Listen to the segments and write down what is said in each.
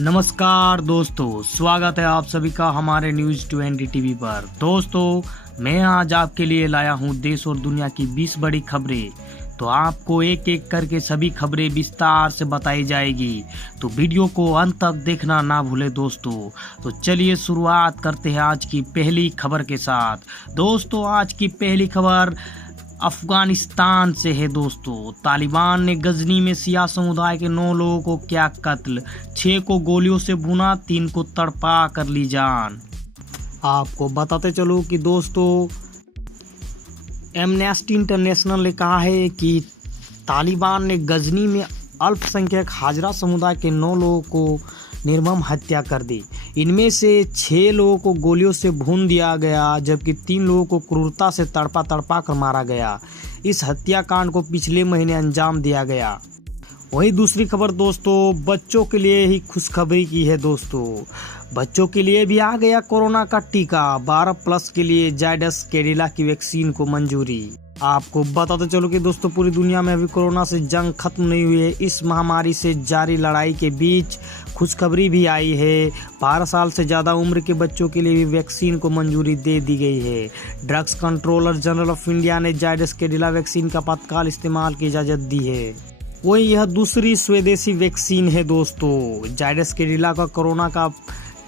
नमस्कार दोस्तों, स्वागत है आप सभी का हमारे न्यूज़ 20 टीवी पर। दोस्तों, मैं आज आपके लिए लाया हूं देश और दुनिया की 20 बड़ी खबरें। तो आपको एक एक करके सभी खबरें विस्तार से बताई जाएगी, तो वीडियो को अंत तक देखना ना भूले दोस्तों। तो चलिए शुरुआत करते हैं आज की पहली खबर के साथ। दोस्तों, आज की पहली खबर अफगानिस्तान से है दोस्तों। तालिबान ने गजनी में सिया समुदाय के 9 लोगों को किया कत्ल, 6 को गोलियों से भुना, 3 को तड़पा कर ली जान। आपको बताते चलो कि दोस्तों, एमनेस्टी इंटरनेशनल ने कहा है कि तालिबान ने गजनी में अल्पसंख्यक हाजरा समुदाय के 9 लोगों को निर्मम हत्या कर दी। इनमें से 6 लोगों को गोलियों से भून दिया गया, जबकि 3 लोगों को क्रूरता से तड़पा कर मारा गया। इस हत्याकांड को पिछले महीने अंजाम दिया गया। वहीं दूसरी खबर दोस्तों, बच्चों के लिए ही खुशखबरी की है दोस्तों। बच्चों के लिए भी आ गया कोरोना का टीका। 12+ के लिए जायडस कैडिला की वैक्सीन को मंजूरी। आपको बताते चलो कि दोस्तों, पूरी दुनिया में अभी कोरोना से जंग खत्म नहीं हुई है। इस महामारी से जारी लड़ाई के बीच खुशखबरी भी आई है। 12 साल से ज़्यादा उम्र के बच्चों के लिए भी वैक्सीन को मंजूरी दे दी गई है। Drugs controller general of India ने जायडस कैडिला वैक्सीन का तत्काल इस्तेमाल की इजाज़त दी है। वही यह दूसरी स्वदेशी वैक्सीन है दोस्तों। जायडस कैडिला का कोरोना का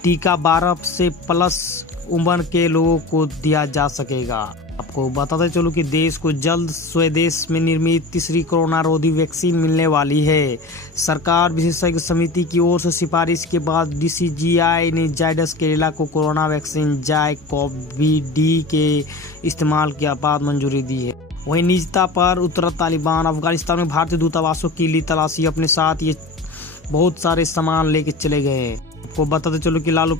टीका 12 से प्लस उम्र के लोगों को दिया जा सकेगा। आपको बताते चलो कि देश को जल्द स्वदेश में निर्मित तीसरी कोरोना रोधी वैक्सीन मिलने वाली है। सरकार विशेषज्ञ समिति की ओर से सिफारिश के बाद DCGI ने जायडस कैडिला को कोरोना वैक्सीन जायकोवी-डी के इस्तेमाल की आपात मंजूरी दी है। वहीं निजता पर उतरा तालिबान। अफगानिस्तान में भारतीय दूतावासों की ली तलाशी, अपने साथ ये बहुत सारे सामान लेके चले गए। आपको बताते चलो कि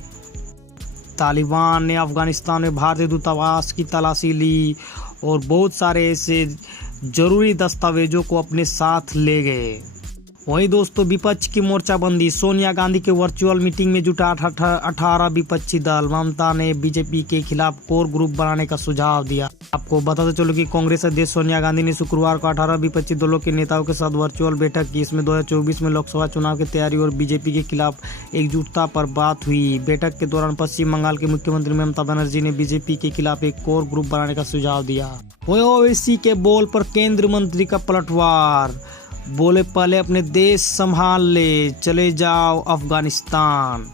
तालिबान ने अफगानिस्तान में भारतीय दूतावास की तलाशी ली और बहुत सारे ऐसे जरूरी दस्तावेजों को अपने साथ ले गए। वहीं दोस्तों, विपक्ष की मोर्चाबंदी। सोनिया गांधी के वर्चुअल मीटिंग में जुटा 18 विपक्षी दल। ममता ने बीजेपी के खिलाफ कोर ग्रुप बनाने का सुझाव दिया। आपको बताते चलो कि कांग्रेस अध्यक्ष सोनिया गांधी ने शुक्रवार को 18 विपक्षी दलों के नेताओं के साथ वर्चुअल बैठक की। इसमें 2024 में लोकसभा चुनाव की तैयारी और बीजेपी के खिलाफ एकजुटता पर बात हुई। बैठक के दौरान पश्चिम बंगाल के मुख्यमंत्री ममता बनर्जी ने बीजेपी के खिलाफ एक कोर ग्रुप बनाने का सुझाव दिया। ओवैसी के बोल पर केंद्रीय मंत्री का पलटवार। बोले, पहले अपने देश संभाल ले, चले जाओ अफगानिस्तान।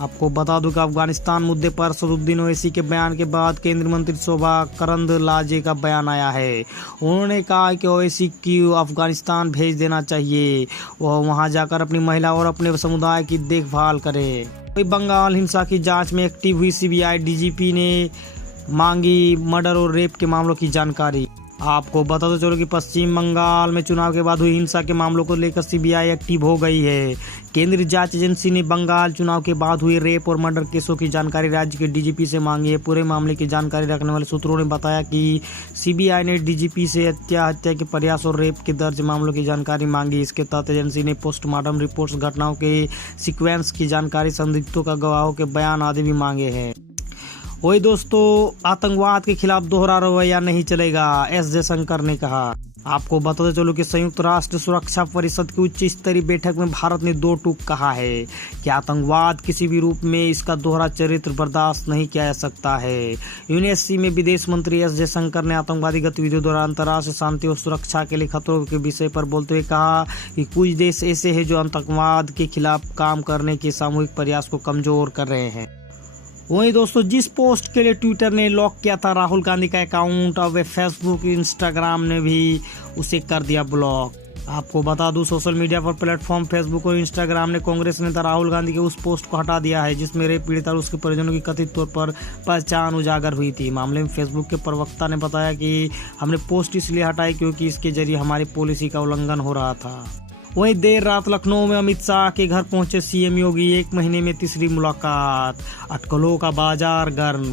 आपको बता दूं कि अफगानिस्तान मुद्दे पर असदुद्दीन ओवैसी के बयान के बाद केंद्रीय मंत्री शोभा करंदलाजे का बयान आया है। उन्होंने कहा कि ओवैसी को अफगानिस्तान भेज देना चाहिए, वह वहां जाकर अपनी महिला और अपने समुदाय की देखभाल करे। बंगाल हिंसा की जांच में एक्टिव हुई CBI DGP ने मांगी मर्डर और रेप के मामलों की जानकारी। आपको बताते चलो कि पश्चिम बंगाल में चुनाव के बाद हुई हिंसा के मामलों को लेकर CBI एक्टिव हो गई है। केंद्रीय जांच एजेंसी ने बंगाल चुनाव के बाद हुए रेप और मर्डर केसों की जानकारी राज्य के DGP से मांगी है। पूरे मामले की जानकारी रखने वाले सूत्रों ने बताया कि CBI ने DGP से हत्या के प्रयास और रेप के दर्ज मामलों की जानकारी मांगी। इसके तहत एजेंसी ने पोस्टमार्टम रिपोर्ट्स, घटनाओं के सीक्वेंस की जानकारी, संदिग्धों का गवाहों के बयान आदि भी मांगे हैं। वही दोस्तों, आतंकवाद के खिलाफ दोहरा रवैया नहीं चलेगा, S जयशंकर ने कहा। आपको बताते चलो कि संयुक्त राष्ट्र सुरक्षा परिषद की उच्च स्तरीय बैठक में भारत ने 2 टूक कहा है कि आतंकवाद किसी भी रूप में इसका दोहरा चरित्र बर्दाश्त नहीं किया जा सकता है। UNSC में विदेश मंत्री S जयशंकर ने आतंकवादी गतिविधियों द्वारा अंतर्राष्ट्रीय शांति और सुरक्षा के लिए खतरों के विषय पर बोलते हुए कहा कि कुछ देश ऐसे हैं जो आतंकवाद के खिलाफ काम करने के सामूहिक प्रयास को कमजोर कर रहे हैं। वहीं दोस्तों, जिस पोस्ट के लिए ट्विटर ने लॉक किया था राहुल गांधी का अकाउंट, अब फेसबुक, इंस्टाग्राम ने भी उसे कर दिया ब्लॉक। आपको बता दूं, सोशल मीडिया पर प्लेटफॉर्म फेसबुक और इंस्टाग्राम ने कांग्रेस नेता राहुल गांधी के उस पोस्ट को हटा दिया है जिसमें रेप पीड़ित और उसके परिजनों की कथित तौर पर पहचान उजागर हुई थी। मामले में फेसबुक के प्रवक्ता ने बताया कि हमने पोस्ट इसलिए हटाई क्योंकि इसके जरिए हमारी पॉलिसी का उल्लंघन हो रहा था। वहीं देर रात लखनऊ में अमित शाह के घर पहुंचे CM योगी। 1 महीने में तीसरी मुलाकात। अटकलों का बाजार गर्म।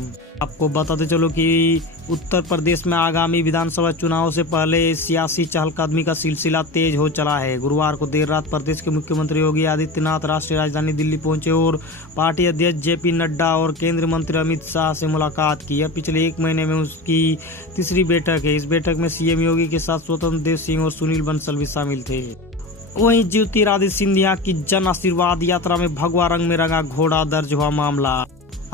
आपको बताते चलो कि उत्तर प्रदेश में आगामी विधानसभा चुनाव से पहले सियासी चहलकदमी का सिलसिला तेज हो चला है। गुरुवार को देर रात प्रदेश के मुख्यमंत्री योगी आदित्यनाथ राष्ट्रीय राजधानी दिल्ली पहुंचे और पार्टी अध्यक्ष JP नड्डा और केंद्रीय मंत्री अमित शाह से मुलाकात की। यह पिछले 1 महीने में उसकी तीसरी बैठक है। इस बैठक में CM योगी के साथ स्वतंत्र देव सिंह और सुनील बंसल भी शामिल थे। वहीं ज्योतिरादित्य सिंधिया की जन आशीर्वाद यात्रा में भगवा रंग में रंगा घोड़ा, दर्ज हुआ मामला।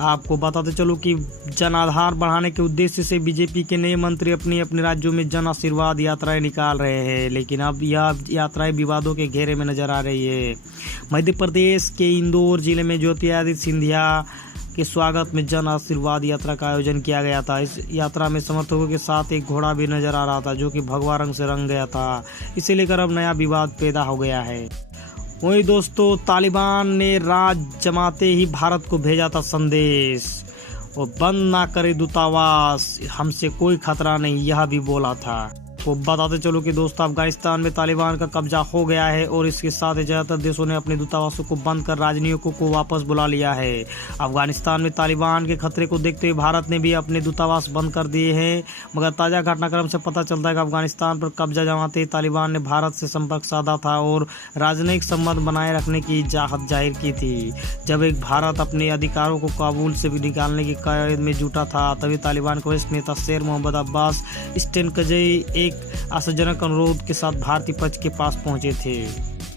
आपको बताते चलो कि जन आधार बढ़ाने के उद्देश्य से बीजेपी के नए मंत्री अपने अपने राज्यों में जन आशीर्वाद यात्राएं निकाल रहे हैं, लेकिन अब यह यात्राएं विवादों के घेरे में नजर आ रही है। मध्य प्रदेश के इंदौर जिले में ज्योतिरादित्य सिंधिया के स्वागत में जन आशीर्वाद यात्रा का आयोजन किया गया था। इस यात्रा में समर्थकों के साथ एक घोड़ा भी नजर आ रहा था, जो कि भगवा रंग से रंग गया था। इसे लेकर अब नया विवाद पैदा हो गया है। वहीं दोस्तों, तालिबान ने राज जमाते ही भारत को भेजा था संदेश, और बंद ना करे दूतावास, हमसे कोई खतरा नहीं, यह भी बोला था। तो बताते चलो कि दोस्तों, अफगानिस्तान में तालिबान का कब्जा हो गया है और इसके साथ ज्यादातर देशों ने अपने दूतावासों को बंद कर राजनयिकों को वापस बुला लिया है। अफगानिस्तान में तालिबान के खतरे को देखते हुए भारत ने भी अपने दूतावास बंद कर दिए हैं, मगर ताज़ा घटनाक्रम से पता चलता है कि अफगानिस्तान पर कब्जा जमाते ही तालिबान ने भारत से संपर्क साधा था और राजनयिक संबंध बनाए रखने की चाहत जाहिर की थी। जब एक भारत अपने अधिकारों को काबुल से निकालने की कवायद में जुटा था, तभी तालिबान के वरिष्ठ नेता शेर मोहम्मद अब्बास स्टेनकजई एक आशाजनक अनुरोध के साथ भारतीय पक्ष के पास पहुंचे थे।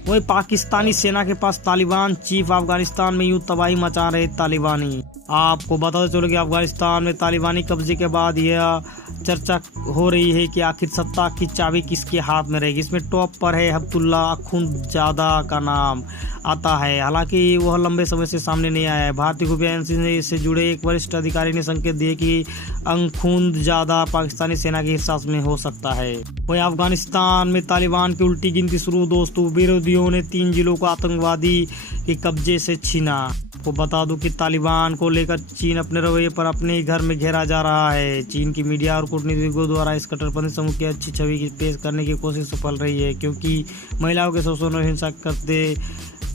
वही पाकिस्तानी सेना के पास तालिबान चीफ अफगानिस्तान में यूं तबाही मचा रहे तालिबानी। आपको बताते चलो कि अफगानिस्तान में तालिबानी कब्जे के बाद यह चर्चा हो रही है कि आखिर सत्ता की चाबी किसके हाथ में रहेगी। इसमें टॉप पर है अब्दुल्ला अखुंदजादा का नाम आता है, हालांकि वह लंबे समय से सामने नहीं आया है। भारतीय खुफिया एजेंसी से जुड़े एक वरिष्ठ अधिकारी ने संकेत दिए कि अखुंदजादा पाकिस्तानी सेना के हिस्सा में हो सकता है। वहीं अफगानिस्तान में तालिबान की उल्टी गिनती शुरू। दोस्तों, विरोधियों ने 3 जिलों को आतंकवादी के कब्जे से छीना। को बता दूं कि तालिबान को लेकर चीन अपने रवैये पर अपने ही घर में घेरा जा रहा है। चीन की मीडिया और कूटनीतिज्ञों द्वारा इस कट्टरपंथी समूह की अच्छी छवि पेश करने की कोशिश सफल रही है, क्योंकि महिलाओं के शोषण और हिंसा करते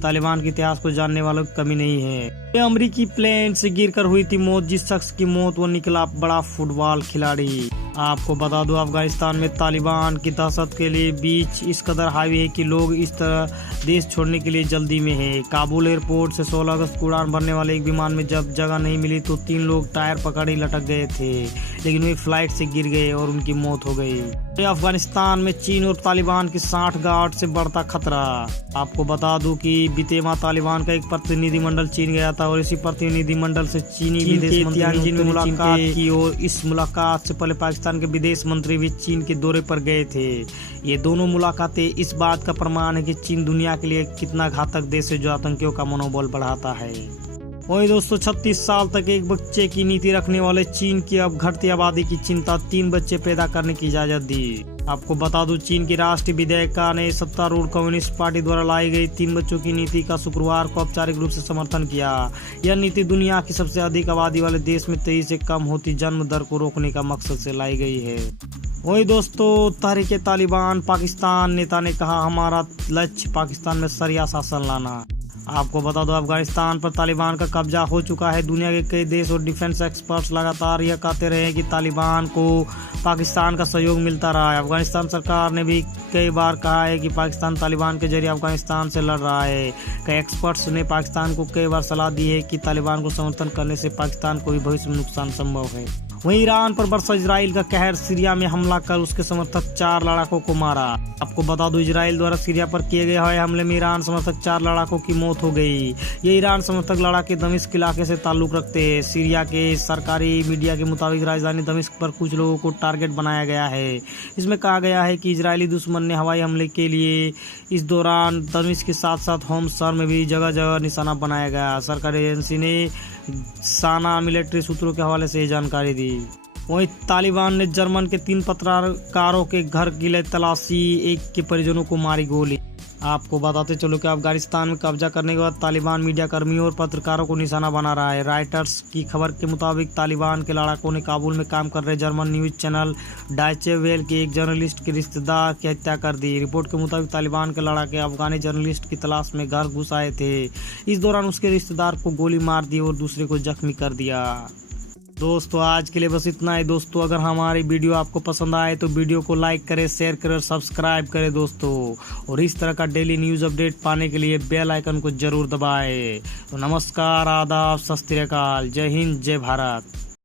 तालिबान के इतिहास को जानने वालों की कमी नहीं है। ये अमेरिकी प्लेन से गिरकर हुई थी मौत। जिस शख्स की मौत, वो निकला बड़ा फुटबॉल खिलाड़ी। आपको बता दो, अफगानिस्तान में तालिबान की दहशत के लिए बीच इस कदर हावी है कि लोग इस तरह देश छोड़ने के लिए जल्दी में है। काबुल एयरपोर्ट से 16 अगस्त को उड़ान भरने वाले एक विमान में जब जगह नहीं मिली तो 3 लोग टायर पकड़ ही लटक गए थे, लेकिन वे फ्लाइट से गिर गए और उनकी मौत हो गई। अफगानिस्तान में चीन और तालिबान की सांठगांठ से बढ़ता खतरा। आपको बता दूं कि बीते माह तालिबान का एक प्रतिनिधिमंडल चीन गया था और इसी प्रतिनिधिमंडल से चीनी विदेश मंत्री ने मुलाकात की और इस मुलाकात से पहले पाकिस्तान के विदेश मंत्री भी चीन के दौरे पर गए थे। ये दोनों मुलाकातें इस बात का प्रमाण है कि चीन दुनिया के लिए कितना घातक देश है, जो आतंकियों का मनोबल बढ़ाता है। वही दोस्तों, 36 साल तक एक बच्चे की नीति रखने वाले चीन की अब घटती आबादी की चिंता, 3 बच्चे पैदा करने की इजाजत दी। आपको बता दूं, चीन की राष्ट्रीय विधेयिका ने सत्तारूढ़ कम्युनिस्ट पार्टी द्वारा लाई गई 3 बच्चों की नीति का शुक्रवार को औपचारिक रूप से समर्थन किया। यह नीति दुनिया की सबसे अधिक आबादी वाले देश में 23 से कम होती जन्म दर को रोकने का मकसद से लाई गई है। वही दोस्तों, तहरीके तालिबान पाकिस्तान नेता ने कहा, हमारा लक्ष्य पाकिस्तान में शरिया शासन लाना। आपको बता दो, अफगानिस्तान पर तालिबान का कब्जा हो चुका है। दुनिया के कई देश और डिफेंस एक्सपर्ट्स लगातार यह कहते रहे हैं कि तालिबान को पाकिस्तान का सहयोग मिलता रहा है। अफगानिस्तान सरकार ने भी कई बार कहा है कि पाकिस्तान तालिबान के जरिए अफगानिस्तान से लड़ रहा है। कई एक्सपर्ट्स ने पाकिस्तान को कई बार सलाह दी है कि तालिबान को समर्थन करने से पाकिस्तान को भी भविष्य में नुकसान संभव है। वहीं ईरान पर बरसा इजराइल का कहर। सीरिया में हमला कर उसके समर्थक 4 लड़ाकों को मारा। आपको बता दो, इजराइल द्वारा सीरिया पर किए गए हवाई हमले में ईरान समर्थक 4 लड़ाकों की मौत हो गई। ये ईरान समर्थक लड़ाके दमिश्क इलाके से ताल्लुक रखते हैं। सीरिया के सरकारी मीडिया के मुताबिक राजधानी दमिश्क पर कुछ लोगों को टारगेट बनाया गया है। इसमें कहा गया है कि इजरायली दुश्मन ने हवाई हमले के लिए इस दौरान दमिश्क के साथ साथ होम्स शहर में भी जगह जगह निशाना बनाया गया। सरकारी एजेंसी ने साना मिलिट्री सूत्रों के हवाले से जानकारी दी। वहीं तालिबान ने जर्मन के 3 पत्रकारों के घर की तलाशी, एक के परिजनों को मारी गोली। आपको बताते चलो कि अफगानिस्तान में कब्जा करने के बाद तालिबान मीडिया कर्मियों और पत्रकारों को निशाना बना रहा है। रॉयटर्स की खबर के मुताबिक तालिबान के लड़ाकों ने काबुल में काम कर रहे जर्मन न्यूज चैनल डायचे वेल के एक जर्नलिस्ट के रिश्तेदार की हत्या कर दी। रिपोर्ट के मुताबिक तालिबान के लड़ाके अफगानी जर्नलिस्ट की तलाश में घर घुस आए थे। इस दौरान उसके रिश्तेदार को गोली मार दी और दूसरे को जख्मी कर दिया। दोस्तों, आज के लिए बस इतना ही। दोस्तों, अगर हमारी वीडियो आपको पसंद आए तो वीडियो को लाइक करें, शेयर करें और सब्सक्राइब करें दोस्तों। और इस तरह का डेली न्यूज़ अपडेट पाने के लिए बेल आइकन को जरूर दबाएं। तो नमस्कार, आदाब, सत श्री अकाल, जय हिंद, जय भारत।